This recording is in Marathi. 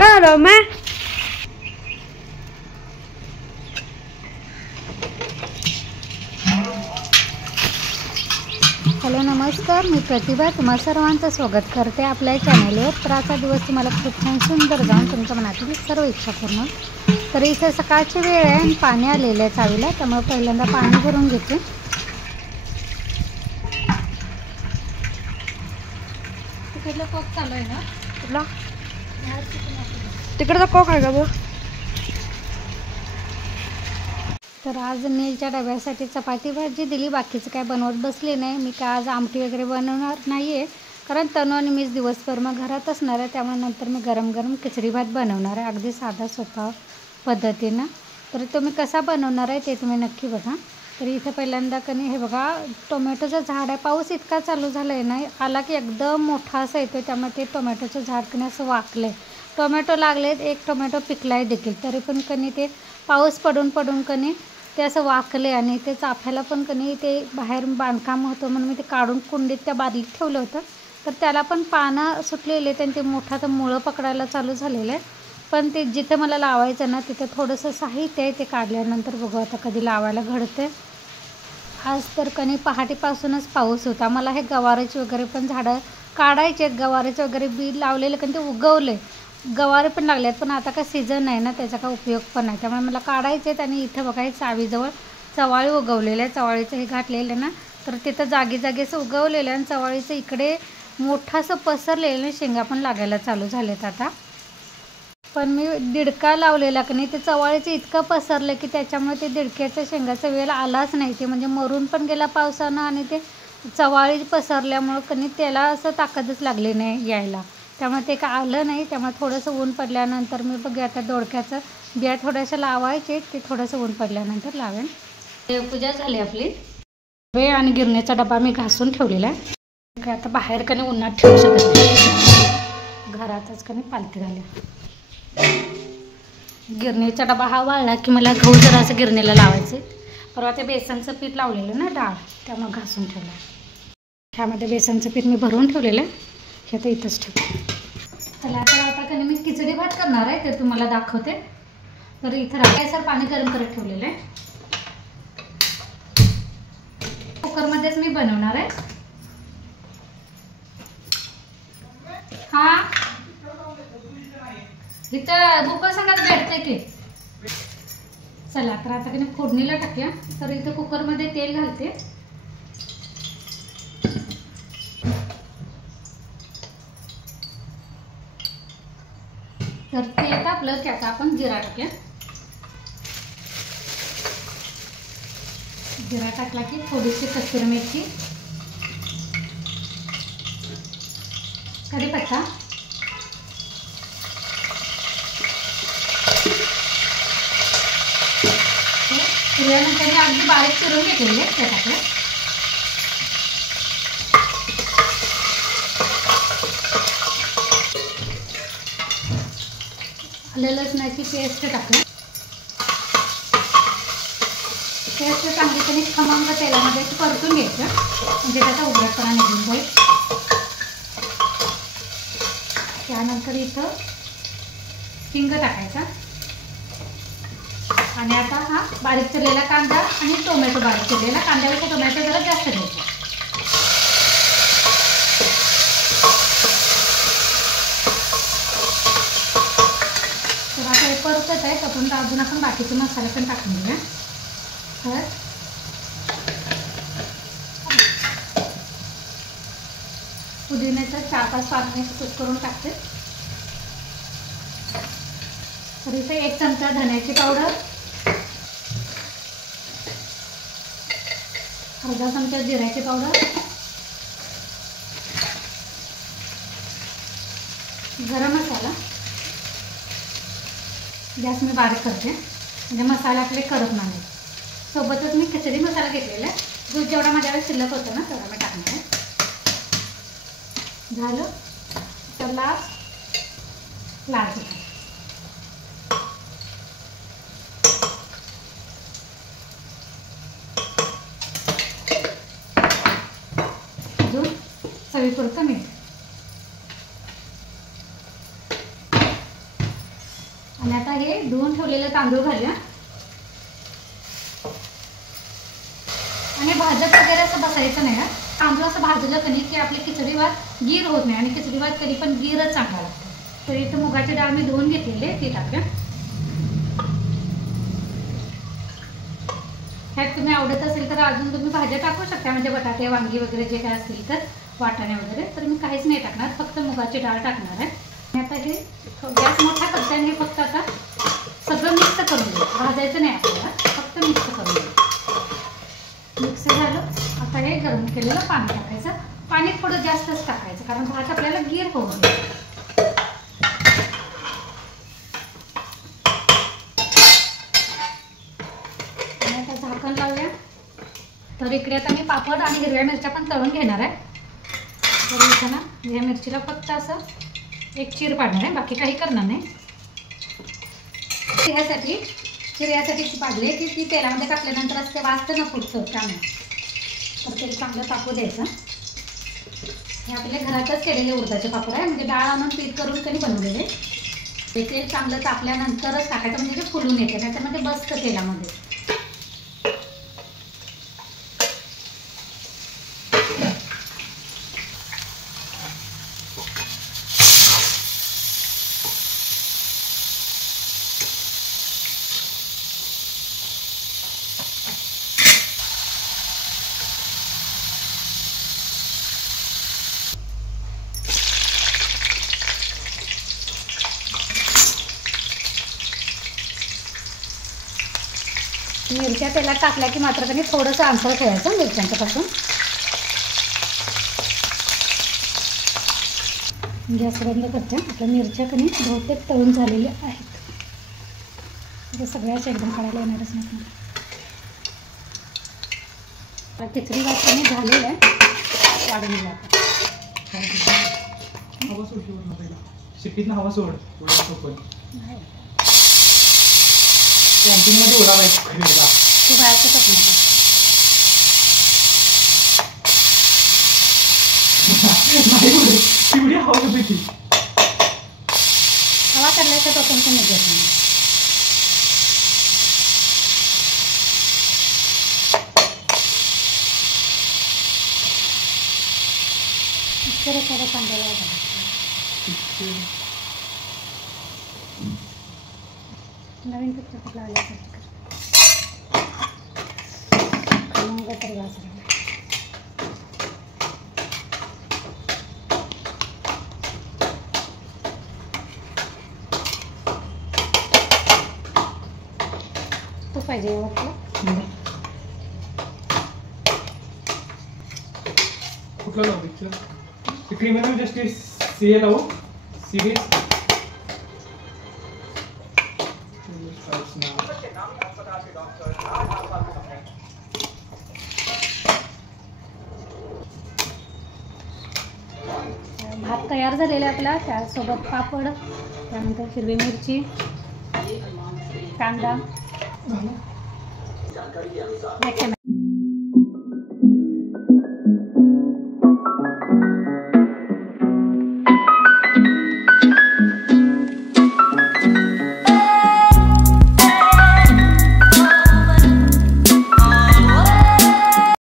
Aroma. हॅलो नमस्कार, मी प्रतिभा तुम्हा सर्वांचं स्वागत करते आपल्या चॅनलवर। तर आजचा दिवस तुम्हाला खूप छान सुंदर जाऊन तुमच्या मनातील सर्व इच्छा पूर्ण। तर इथे सकाळची वेळ आहे आणि पाणी आलेलं आहे चावीला, त्यामुळे पहिल्यांदा पाणी भरून घेते। तिकडलं कॉक चालू आहे ना? कुठला? तिकडचा कॉक आहे का बघ? तर आज नीलच्या डब्यासाठी चपाती भाजी दिली, बाकीचं काय बनवत बसले नाही। मी काय आज आमटी वगैरे बनवणार नाही आहे, कारण तनू आणि मीच दिवसभर मग घरात असणार आहे, त्यामुळे नंतर मी गरम गरम खिचडी भात बनवणार आहे, अगदी साधा सोपा पद्धतीनं। तर तुम्ही कसा बनवणार आहे ते तुम्ही नक्की बघा। तर इथं पहिल्यांदा कणी हे बघा, टोमॅटोचं झाड आहे। पाऊस इतका चालू झाला आहे ना, आला की एकदम मोठा असं येतो, त्यामुळे ते टोमॅटोचं झाड कणी असं वाकलं आहे। टोमॅटो लागलेत, एक टोमॅटो पिकलाय देखील, तरी पण कणी ते पाऊस पडून पडून कणी ते असं वाकले आणि ते चाफ्याला पण कणी ते बाहेर बांधकाम होतं म्हणून मी ते काढून कुंडीत त्या बादलीत ठेवलं होतं। तर त्याला पण पानं सुटलेले, त्यांनी ते मोठा तर मुळं पकडायला चालू झालेलं आहे। पण ते जिथं मला लावायचं ना तिथं थोडंसं साहित्य आहे, ते काढल्यानंतर बघू आता कधी लावायला घडते। आज तर कणी पहाटेपासूनच पाऊस होता। मला हे गवारीची वगैरे पण झाडं काढायचे आहेत, गवारीचं वगैरे बी लावलेलं कारण ते उगवले, गवारे पण लागलेत, पण आता काय सीझन आहे ना, त्याचा काय उपयोग पण नाही, त्यामुळे मला काढायचे आहेत। आणि इथं बघा, हे चावीजवळ चवाळी उगवलेलं आहे, चवाळीचं हे घातलेलं आहे ना, तर तिथं जागी जागी असं उगवलेलं आहे आणि चवाळीचं इकडे मोठासं पसरलेलं आहे, शेंगा पण लागायला चालू झालेत आता। पण मी दिडका लावलेला की नाही, ते चवाळीचं इतकं पसरलं की त्याच्यामुळे ते दिडक्याच्या शेंगाचा वेळ आलाच नाही, ते म्हणजे मरून पण गेला पावसानं आणि ते चवाळी पसरल्यामुळं की नाही त्याला असं ताकदच लागली नाही यायला, त्यामुळे ते काय आलं नाही। त्यामुळे थोडंसं ऊन पडल्यानंतर मी बघूया आता दोडक्याचं बिया थोड्याशा लावायचे, ते थोडंसं ऊन पडल्यानंतर लावेन। देवपूजा झाली आपली, वे आणि गिरणीचा डबा मी घासून ठेवलेला आहे, काय आता बाहेर कधी उन्हात ठेवू शकत नाही, घरातच कधी पालथी घाले। गिरणीचा डबा हा वाळला की मला गहू जरा असं गिरणीला लावायचे। परवा ते बेसनचं पीठ लावलेलं ना डाळ, त्यामुळे घासून ठेवलं। ह्यामध्ये बेसनचं पीठ मी भरून ठेवलेलं आहे, हे आता इथंच ठेवते। चला तर आता कधी मी खिचडी भात करणार आहे, ते तुम्हाला दाखवते। तर इथं राईसर पाणी गरम करत ठेवलेलं आहे, कुकरमध्येच मी बनवणार आहे। हा इथं बुकर संगत भेटते की। चला तर आता कधी फोडणीला टाकूया। तर इथं कुकरमध्ये तेल घालते, तर तेल तापलं की आता आपण जिरा टाकूया। जिरा टाकला की थोडीशी कस्तुरी मेथी, कढीपत्ता, त्यानंतर मी अगदी बारीक चिरून घेतलेले ते टाकलं। आलं लसणाची पेस्ट टाकलं, पेस्ट चांगली त्याने खमंग तेलामध्ये परतून घ्यायचं, म्हणजे त्याचा उघडपणा निघून जाईल। त्यानंतर इथं हिंग टाकायचा आणि आता हा बारीक चिरलेला कांदा आणि टोमॅटो, बारीक चिरलेला कांद्यापेक्षा टोमॅटो जरा जास्त घ्यायचा। तर आता हे परतत आहे, तोपर्यंत अजून आपण बाकीचे मसाले पण टाकून घेऊया। तर पुदिन्याचं 4-5 पानं कुक करून टाकते। तर इथे 1 चमचा धण्याची पावडर, अर्धा चमचा जिऱ्याची पावडर, गरम मसाला, गॅस मी बारीक करते म्हणजे मसाला आपले करप नाही। सोबतच मी खिचडी मसाला घेतलेला आहे, दूध जेवढा माझ्याकडे शिल्लक होतं ना तेवढा मी टाकणार आहे। झालं तर लाल तिखट, अजून चवीपुरतं मीठ, आणि आता हे धुवून ठेवलेले तांदूळ घालूया आणि भाजप वगैरे असं बसायचं नाही. तांदूळ असं भाजलं कधी की आपली खिचडी भात गीर होत नाही आणि खिचडी भात कधी पण गीरच चांगला लागतो. तर इथं मुगाची डाळ मी धुवून घेतलेली ती टाकूया. ह्यात तुम्ही आवडत असेल तर अजून तुम्ही भाज्या टाकू शकता, म्हणजे बटाटे वांगी वगैरे जे काय असतील तर वाटाणे वगैरे. तर मी काहीच नाही टाकणार, फक्त मुगाची डाळ टाकणार आहे. आणि आता हे गॅस मोठा करते आणि हे फक्त आता सगळं मिक्स करून घेऊ. भाजायचं नाही आपल्याला, फक्त मिक्स करून घेऊ. मिक्स झालं. आता हे गरम केलेलं पाणी टाकायचं. पाणी थोडं जास्तच टाकायचं कारण भात आपल्याला गीर होऊ नये. झाकण लावूया. तर इकडे आता मी पापड आणि हिरव्या मिरच्या पण तळून घेणार आहे. तर इथं ना हिरव्या मिरचीला फक्त असं एक चीर पाडणार आहे, बाकी काही करणार नाही. चिऱ्यासाठी पाडले की ती तेलामध्ये टाकल्यानंतर असं ते वाजतं ना फुटतं त्यामुळे. तर तेल चांगलं तापू द्यायचं. हे आपल्या घरातच केलेले उडदाचे पापड आहे, म्हणजे डाळ आणून पीठ करून कधी बनवलेले. ते तेल चांगलं तापल्यानंतरच टाकायचं म्हणजे ते फुलून येते, नाही तर मग ते बसतं तेलामध्ये. मिरच्या तेलात टाकल्या की मात्र त्यांनी थोडंसं अंतर ठेवायचं मिरच्यांच्यापासून. गॅस बंद करते. आपल्या मिरच्या कधी बहुतेक तळून झालेल्या आहेत. तर सगळ्याच एकदम काढायला येणारच नाही. खिचडी भात कमी झालेलं आहे, वाढून घ्या. हवा सोड, शिट्टीतनं हवा सोड. कॅन्टीनमध्ये उडावायचं खरेदीला ते बाहेरचं टाकणार. एवढी हवा होती ती. हवा काढल्याचं टोकन पण निघत नाही. इतकं थोडं कांद्याला नवीन पिक्चर कुठला आला मग तरी वास तो पाहिजे वाटलं. कुठला लावू पिक्चर? ते क्रिमिनल जस्टिस सीए लावू सिरीज. भात तयार झालेला आपला. त्यासोबत पापड, त्यानंतर हिरवी मिरची, कांदा.